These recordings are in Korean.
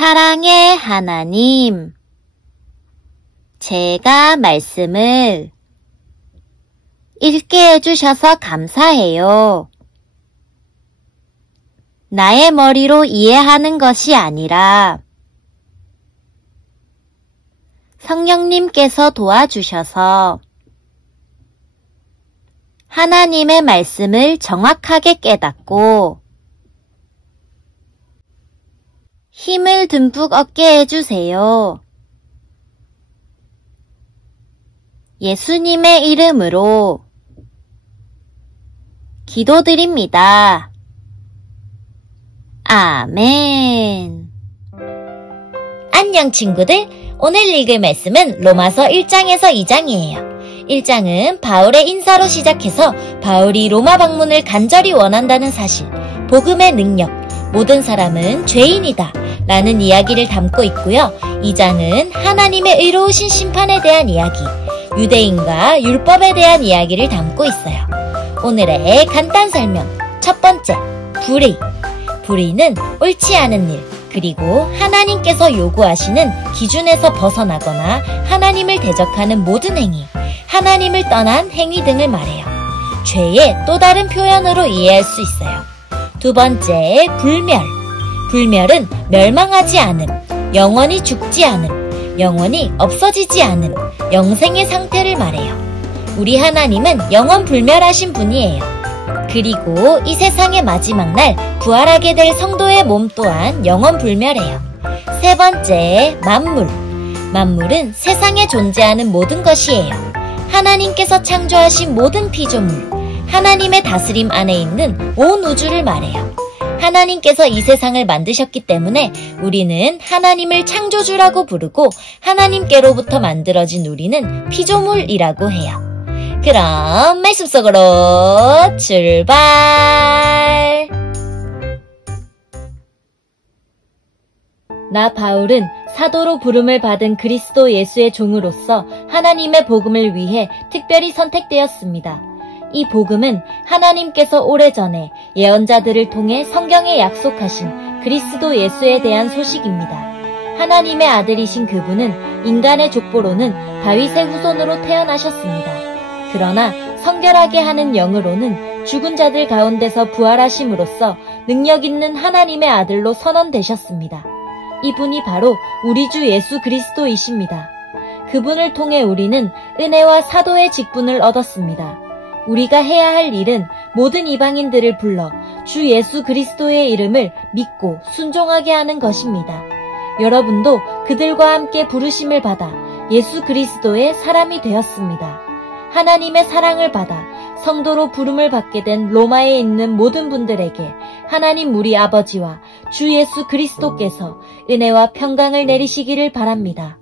사랑의 하나님, 제가 말씀을 읽게 해주셔서 감사해요. 나의 머리로 이해하는 것이 아니라 성령님께서 도와주셔서 하나님의 말씀을 정확하게 깨닫고 힘을 듬뿍 얻게 해주세요. 예수님의 이름으로 기도드립니다. 아멘. 안녕 친구들, 오늘 읽을 말씀은 로마서 1장에서 2장이에요. 1장은 바울의 인사로 시작해서 바울이 로마 방문을 간절히 원한다는 사실, 복음의 능력, 모든 사람은 죄인이다 라는 이야기를 담고 있고요. 2장은 하나님의 의로우신 심판에 대한 이야기, 유대인과 율법에 대한 이야기를 담고 있어요. 오늘의 간단 설명, 첫 번째, 불의. 불의는 옳지 않은 일, 그리고 하나님께서 요구하시는 기준에서 벗어나거나 하나님을 대적하는 모든 행위, 하나님을 떠난 행위 등을 말해요. 죄의 또 다른 표현으로 이해할 수 있어요. 두 번째, 불멸. 불멸은 멸망하지 않음, 영원히 죽지 않음, 영원히 없어지지 않음, 영생의 상태를 말해요. 우리 하나님은 영원 불멸하신 분이에요. 그리고 이 세상의 마지막 날 부활하게 될 성도의 몸 또한 영원 불멸해요. 세 번째, 만물. 만물은 세상에 존재하는 모든 것이에요. 하나님께서 창조하신 모든 피조물, 하나님의 다스림 안에 있는 온 우주를 말해요. 하나님께서 이 세상을 만드셨기 때문에 우리는 하나님을 창조주라고 부르고 하나님께로부터 만들어진 우리는 피조물이라고 해요. 그럼 말씀 속으로 출발! 나 바울은 사도로 부름을 받은 그리스도 예수의 종으로서 하나님의 복음을 위해 특별히 선택되었습니다. 이 복음은 하나님께서 오래전에 예언자들을 통해 성경에 약속하신 그리스도 예수에 대한 소식입니다. 하나님의 아들이신 그분은 인간의 족보로는 다윗의 후손으로 태어나셨습니다. 그러나 성결하게 하는 영으로는 죽은 자들 가운데서 부활하심으로써 능력 있는 하나님의 아들로 선언되셨습니다. 이분이 바로 우리 주 예수 그리스도이십니다. 그분을 통해 우리는 은혜와 사도의 직분을 얻었습니다. 우리가 해야 할 일은 모든 이방인들을 불러 주 예수 그리스도의 이름을 믿고 순종하게 하는 것입니다. 여러분도 그들과 함께 부르심을 받아 예수 그리스도의 사람이 되었습니다. 하나님의 사랑을 받아 성도로 부름을 받게 된 로마에 있는 모든 분들에게 하나님 우리 아버지와 주 예수 그리스도께서 은혜와 평강을 내리시기를 바랍니다.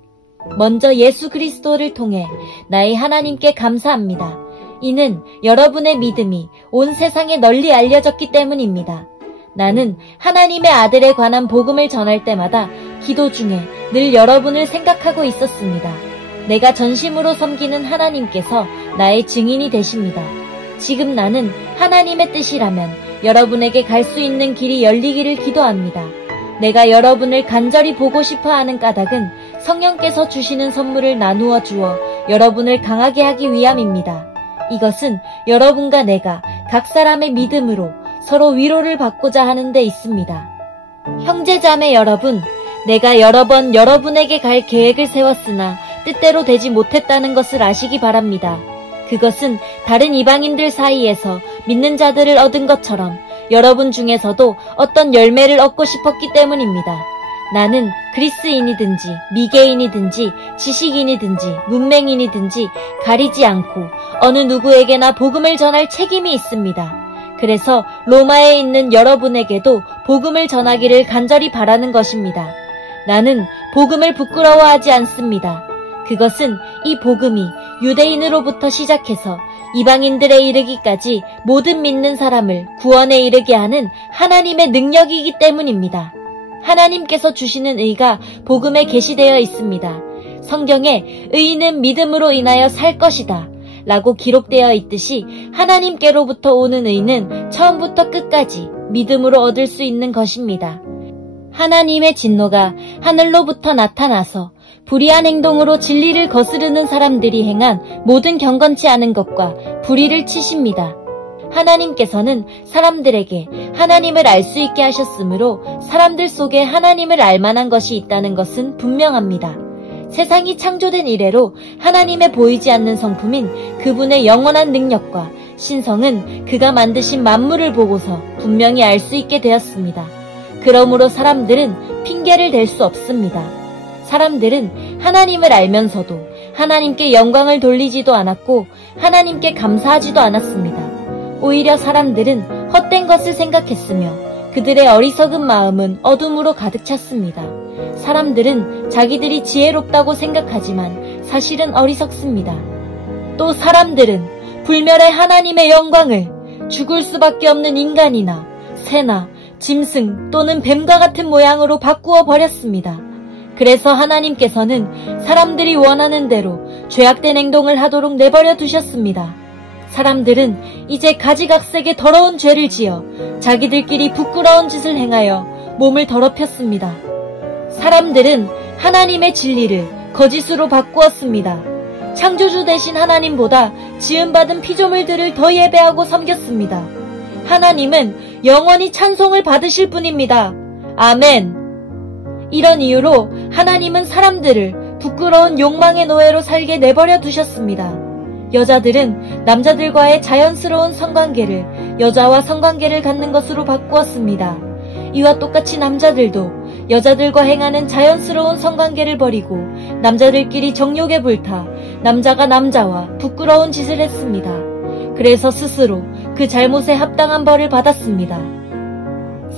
먼저 예수 그리스도를 통해 나의 하나님께 감사합니다. 이는 여러분의 믿음이 온 세상에 널리 알려졌기 때문입니다. 나는 하나님의 아들에 관한 복음을 전할 때마다 기도 중에 늘 여러분을 생각하고 있었습니다. 내가 전심으로 섬기는 하나님께서 나의 증인이 되십니다. 지금 나는 하나님의 뜻이라면 여러분에게 갈 수 있는 길이 열리기를 기도합니다. 내가 여러분을 간절히 보고 싶어 하는 까닭은 성령께서 주시는 선물을 나누어 주어 여러분을 강하게 하기 위함입니다. 이것은 여러분과 내가 각 사람의 믿음으로 서로 위로를 받고자 하는 데 있습니다. 형제자매 여러분, 내가 여러 번 여러분에게 갈 계획을 세웠으나 뜻대로 되지 못했다는 것을 아시기 바랍니다. 그것은 다른 이방인들 사이에서 믿는 자들을 얻은 것처럼 여러분 중에서도 어떤 열매를 얻고 싶었기 때문입니다. 나는 그리스인이든지 미개인이든지 지식인이든지 문맹인이든지 가리지 않고 어느 누구에게나 복음을 전할 책임이 있습니다. 그래서 로마에 있는 여러분에게도 복음을 전하기를 간절히 바라는 것입니다. 나는 복음을 부끄러워하지 않습니다. 그것은 이 복음이 유대인으로부터 시작해서 이방인들에 이르기까지 모든 믿는 사람을 구원에 이르게 하는 하나님의 능력이기 때문입니다. 하나님께서 주시는 의가 복음에 계시되어 있습니다. 성경에 의인은 믿음으로 인하여 살 것이다 라고 기록되어 있듯이 하나님께로부터 오는 의는 처음부터 끝까지 믿음으로 얻을 수 있는 것입니다. 하나님의 진노가 하늘로부터 나타나서 불의한 행동으로 진리를 거스르는 사람들이 행한 모든 경건치 않은 것과 불의를 치십니다. 하나님께서는 사람들에게 하나님을 알 수 있게 하셨으므로 사람들 속에 하나님을 알 만한 것이 있다는 것은 분명합니다. 세상이 창조된 이래로 하나님의 보이지 않는 성품인 그분의 영원한 능력과 신성은 그가 만드신 만물을 보고서 분명히 알 수 있게 되었습니다. 그러므로 사람들은 핑계를 댈 수 없습니다. 사람들은 하나님을 알면서도 하나님께 영광을 돌리지도 않았고 하나님께 감사하지도 않았습니다. 오히려 사람들은 헛된 것을 생각했으며 그들의 어리석은 마음은 어둠으로 가득 찼습니다. 사람들은 자기들이 지혜롭다고 생각하지만 사실은 어리석습니다. 또 사람들은 불멸의 하나님의 영광을 죽을 수밖에 없는 인간이나 새나 짐승 또는 뱀과 같은 모양으로 바꾸어 버렸습니다. 그래서 하나님께서는 사람들이 원하는 대로 죄악된 행동을 하도록 내버려 두셨습니다. 사람들은 이제 가지각색의 더러운 죄를 지어 자기들끼리 부끄러운 짓을 행하여 몸을 더럽혔습니다. 사람들은 하나님의 진리를 거짓으로 바꾸었습니다. 창조주 되신 하나님보다 지음받은 피조물들을 더 예배하고 섬겼습니다. 하나님은 영원히 찬송을 받으실 분입니다. 아멘. 이런 이유로 하나님은 사람들을 부끄러운 욕망의 노예로 살게 내버려 두셨습니다. 여자들은 남자들과의 자연스러운 성관계를 여자와 성관계를 갖는 것으로 바꾸었습니다. 이와 똑같이 남자들도 여자들과 행하는 자연스러운 성관계를 버리고 남자들끼리 정욕에 불타 남자가 남자와 부끄러운 짓을 했습니다. 그래서 스스로 그 잘못에 합당한 벌을 받았습니다.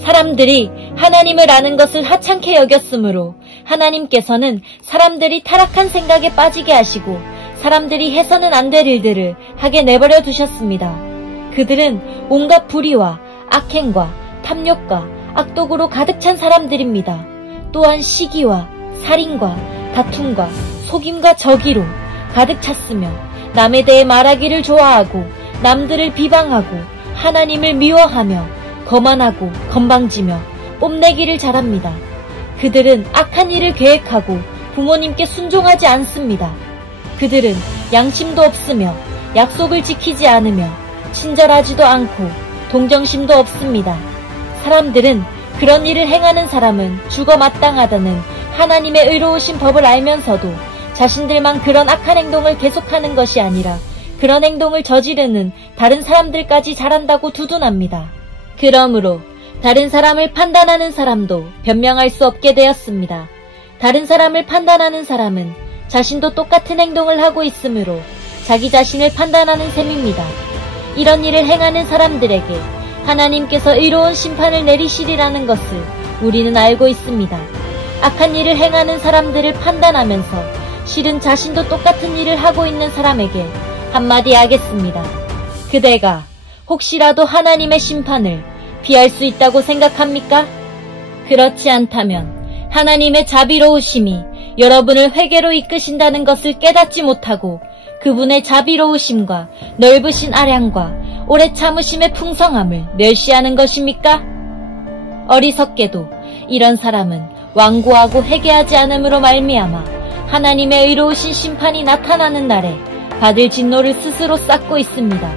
사람들이 하나님을 아는 것을 하찮게 여겼으므로 하나님께서는 사람들이 타락한 생각에 빠지게 하시고 사람들이 해서는 안 될 일들을 하게 내버려 두셨습니다. 그들은 온갖 불의와 악행과 탐욕과 악독으로 가득 찬 사람들입니다. 또한 시기와 살인과 다툼과 속임과 저기로 가득 찼으며 남에 대해 말하기를 좋아하고 남들을 비방하고 하나님을 미워하며 거만하고 건방지며 뽐내기를 잘합니다. 그들은 악한 일을 계획하고 부모님께 순종하지 않습니다. 그들은 양심도 없으며 약속을 지키지 않으며 친절하지도 않고 동정심도 없습니다. 사람들은 그런 일을 행하는 사람은 죽어 마땅하다는 하나님의 의로우신 법을 알면서도 자신들만 그런 악한 행동을 계속하는 것이 아니라 그런 행동을 저지르는 다른 사람들까지 잘한다고 두둔합니다. 그러므로 다른 사람을 판단하는 사람도 변명할 수 없게 되었습니다. 다른 사람을 판단하는 사람은 자신도 똑같은 행동을 하고 있으므로 자기 자신을 판단하는 셈입니다. 이런 일을 행하는 사람들에게 하나님께서 의로운 심판을 내리시리라는 것을 우리는 알고 있습니다. 악한 일을 행하는 사람들을 판단하면서 실은 자신도 똑같은 일을 하고 있는 사람에게 한마디 하겠습니다. 그대가 혹시라도 하나님의 심판을 피할 수 있다고 생각합니까? 그렇지 않다면 하나님의 자비로우심이 여러분을 회개로 이끄신다는 것을 깨닫지 못하고 그분의 자비로우심과 넓으신 아량과 오래 참으심의 풍성함을 멸시하는 것입니까? 어리석게도 이런 사람은 완고하고 회개하지 않음으로 말미암아 하나님의 의로우신 심판이 나타나는 날에 받을 진노를 스스로 쌓고 있습니다.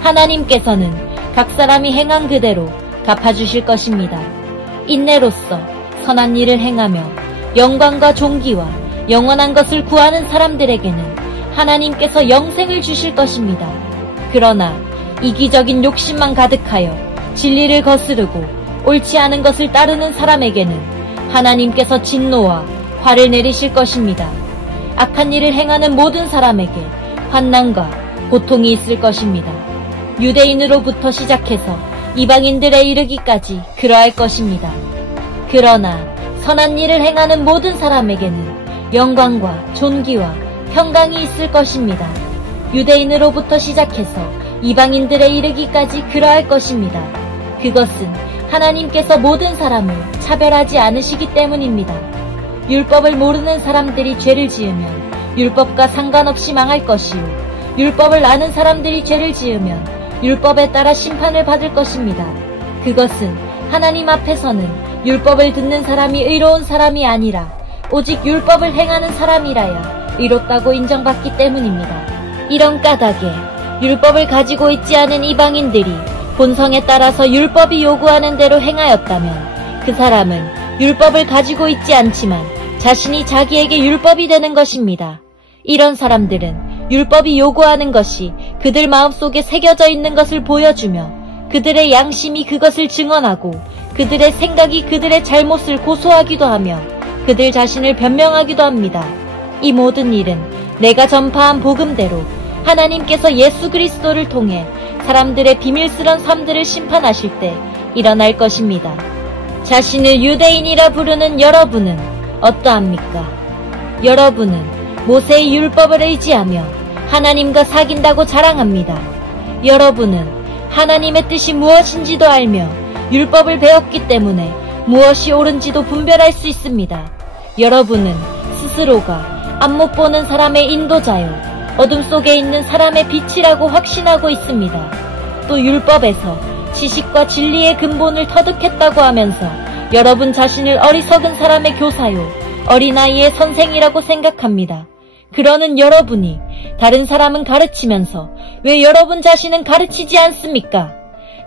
하나님께서는 각 사람이 행한 그대로 갚아주실 것입니다. 인내로써 선한 일을 행하며 영광과 존귀와 영원한 것을 구하는 사람들에게는 하나님께서 영생을 주실 것입니다. 그러나 이기적인 욕심만 가득하여 진리를 거스르고 옳지 않은 것을 따르는 사람에게는 하나님께서 진노와 화를 내리실 것입니다. 악한 일을 행하는 모든 사람에게 환난과 고통이 있을 것입니다. 유대인으로부터 시작해서 이방인들에 이르기까지 그러할 것입니다. 그러나 선한 일을 행하는 모든 사람에게는 영광과 존귀와 평강이 있을 것입니다. 유대인으로부터 시작해서 이방인들에 이르기까지 그러할 것입니다. 그것은 하나님께서 모든 사람을 차별하지 않으시기 때문입니다. 율법을 모르는 사람들이 죄를 지으면 율법과 상관없이 망할 것이요 율법을 아는 사람들이 죄를 지으면 율법에 따라 심판을 받을 것입니다. 그것은 하나님 앞에서는 율법을 듣는 사람이 의로운 사람이 아니라 오직 율법을 행하는 사람이라야 의롭다고 인정받기 때문입니다. 이런 까닭에 율법을 가지고 있지 않은 이방인들이 본성에 따라서 율법이 요구하는 대로 행하였다면 그 사람은 율법을 가지고 있지 않지만 자신이 자기에게 율법이 되는 것입니다. 이런 사람들은 율법이 요구하는 것이 그들 마음속에 새겨져 있는 것을 보여주며 그들의 양심이 그것을 증언하고 그들의 생각이 그들의 잘못을 고소하기도 하며 그들 자신을 변명하기도 합니다. 이 모든 일은 내가 전파한 복음대로 하나님께서 예수 그리스도를 통해 사람들의 비밀스런 삶들을 심판하실 때 일어날 것입니다. 자신을 유대인이라 부르는 여러분은 어떠합니까? 여러분은 모세의 율법을 의지하며 하나님과 사귄다고 자랑합니다. 여러분은 하나님의 뜻이 무엇인지도 알며 율법을 배웠기 때문에 무엇이 옳은지도 분별할 수 있습니다. 여러분은 스스로가 앞 못 보는 사람의 인도자요 어둠 속에 있는 사람의 빛이라고 확신하고 있습니다. 또 율법에서 지식과 진리의 근본을 터득했다고 하면서 여러분 자신을 어리석은 사람의 교사요 어린아이의 선생이라고 생각합니다. 그러는 여러분이 다른 사람은 가르치면서 왜 여러분 자신은 가르치지 않습니까?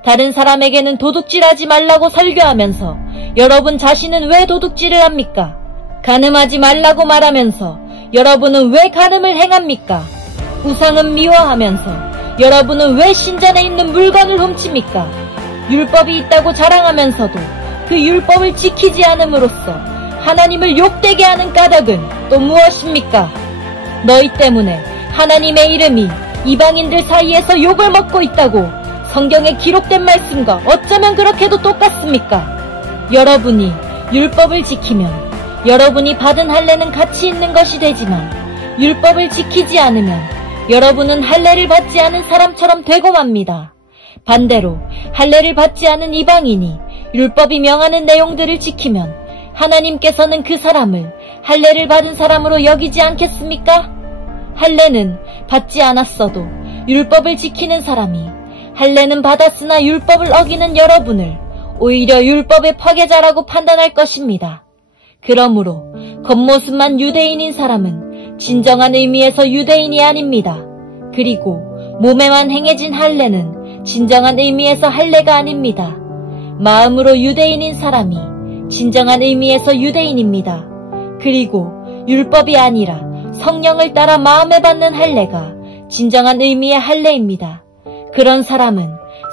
다른 사람에게는 도둑질하지 말라고 설교하면서 여러분 자신은 왜 도둑질을 합니까? 간음하지 말라고 말하면서 여러분은 왜 간음을 행합니까? 우상은 미워하면서 여러분은 왜 신전에 있는 물건을 훔칩니까? 율법이 있다고 자랑하면서도 그 율법을 지키지 않음으로써 하나님을 욕되게 하는 까닭은 또 무엇입니까? 너희 때문에 하나님의 이름이 이방인들 사이에서 욕을 먹고 있다고 성경에 기록된 말씀과 어쩌면 그렇게도 똑같습니까? 여러분이 율법을 지키면 여러분이 받은 할례는 가치 있는 것이 되지만 율법을 지키지 않으면 여러분은 할례를 받지 않은 사람처럼 되고 맙니다. 반대로 할례를 받지 않은 이방인이 율법이 명하는 내용들을 지키면 하나님께서는 그 사람을 할례를 받은 사람으로 여기지 않겠습니까? 할례는 받지 않았어도 율법을 지키는 사람이 할례는 받았으나 율법을 어기는 여러분을 오히려 율법의 파괴자라고 판단할 것입니다. 그러므로 겉모습만 유대인인 사람은 진정한 의미에서 유대인이 아닙니다. 그리고 몸에만 행해진 할례는 진정한 의미에서 할례가 아닙니다. 마음으로 유대인인 사람이 진정한 의미에서 유대인입니다. 그리고 율법이 아니라 성령을 따라 마음에 받는 할례가 진정한 의미의 할례입니다. 그런 사람은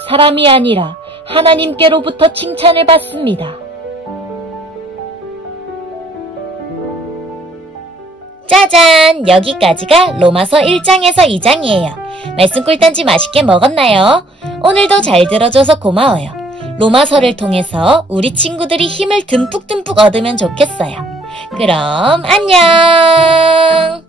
사람이 아니라 하나님께로부터 칭찬을 받습니다. 짜잔! 여기까지가 로마서 1장에서 2장이에요. 말씀 꿀단지 맛있게 먹었나요? 오늘도 잘 들어줘서 고마워요. 로마서를 통해서 우리 친구들이 힘을 듬뿍듬뿍 얻으면 좋겠어요. 그럼 안녕!